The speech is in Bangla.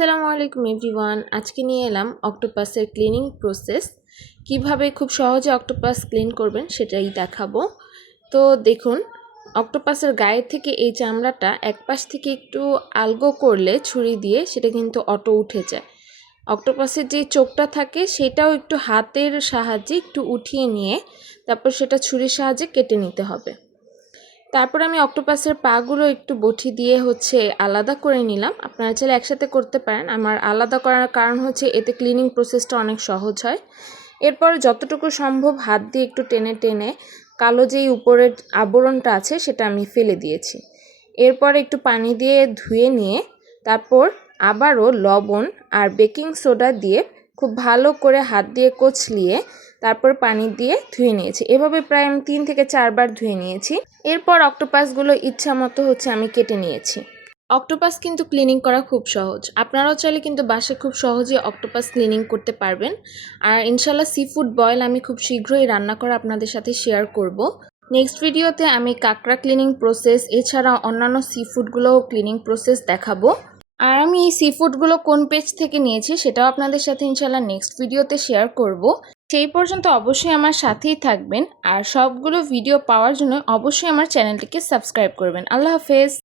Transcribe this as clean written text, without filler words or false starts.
আসসালামু আলাইকুম এভরিওয়ান। আজকে নিয়ে এলাম অক্টোপাসের ক্লিনিং প্রসেস। কিভাবে খুব সহজে অক্টোপাস ক্লিন করবেন সেটাই দেখাবো। তো দেখুন, অক্টোপাসের গায়ে থেকে এই চামড়াটা এক পাশ থেকে একটু আলগো করলে ছুরি দিয়ে সেটা কিন্তু অটো উঠে যায়। অক্টোপাসের যে চোখটা থাকে সেটাও একটু হাতের সাহায্যে একটু উঠিয়ে নিয়ে তারপর সেটা ছুরির সাহায্যে কেটে নিতে হবে। তারপর আমি অক্টোপাসের পাগুলো একটু বটি দিয়ে আলাদা করে নিলাম। আপনারা চাইলে একসাথে করতে পারেন। আমার আলাদা করার কারণ হচ্ছে এতে ক্লিনিং প্রসেসটা অনেক সহজ হয়। এরপর যতটুকু সম্ভব হাত দিয়ে একটু টেনে টেনে কালো যেই উপরের আবরণটা আছে সেটা আমি ফেলে দিয়েছি। এরপর একটু পানি দিয়ে ধুয়ে নিয়ে তারপর আবারও লবণ আর বেকিং সোডা দিয়ে খুব ভালো করে হাত দিয়ে কচলিয়ে তারপর পানি দিয়ে ধুয়ে নিয়েছি। এভাবে প্রায় আমি 3 থেকে 4 বার ধুয়ে নিয়েছি। এরপর অক্টোপাসগুলো ইচ্ছা মতো আমি কেটে নিয়েছি। অক্টোপাস কিন্তু ক্লিনিং করা খুব সহজ। আপনারাও চাইলে কিন্তু বাসায় খুব সহজেই অক্টোপাস ক্লিনিং করতে পারবেন। আর ইনশাল্লাহ সি ফুড বয়েল আমি খুব শীঘ্রই রান্না করে আপনাদের সাথে শেয়ার করব। নেক্সট ভিডিওতে আমি কাঁকড়া ক্লিনিং প্রসেস এছাড়া অন্যান্য সি ফুডগুলোও ক্লিনিং প্রসেস দেখাবো। আর আমি এই সি ফুডগুলো কোন পেজ থেকে নিয়েছি সেটাও আপনাদের সাথে ইনশাল্লাহ নেক্সট ভিডিওতে শেয়ার করব। সেই পর্যন্ত অবশ্যই আমার সাথেই থাকবেন আর সবগুলো ভিডিও পাওয়ার জন্য অবশ্যই আমার চ্যানেলটিকে সাবস্ক্রাইব করবেন। আল্লাহ হাফেজ।